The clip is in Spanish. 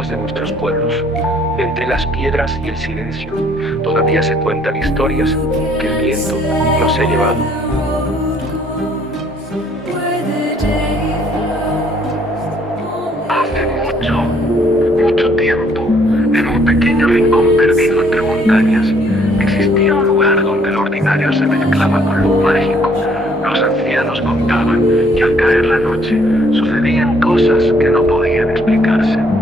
antiguos de nuestros pueblos. Entre las piedras y el silencio, todavía se cuentan historias que el viento nos ha llevado. Hace mucho, mucho tiempo, en un pequeño rincón perdido entre montañas, existía un lugar donde lo ordinario se mezclaba con lo mágico. Los ancianos contaban que al caer la noche sucedían cosas que no podían explicarse.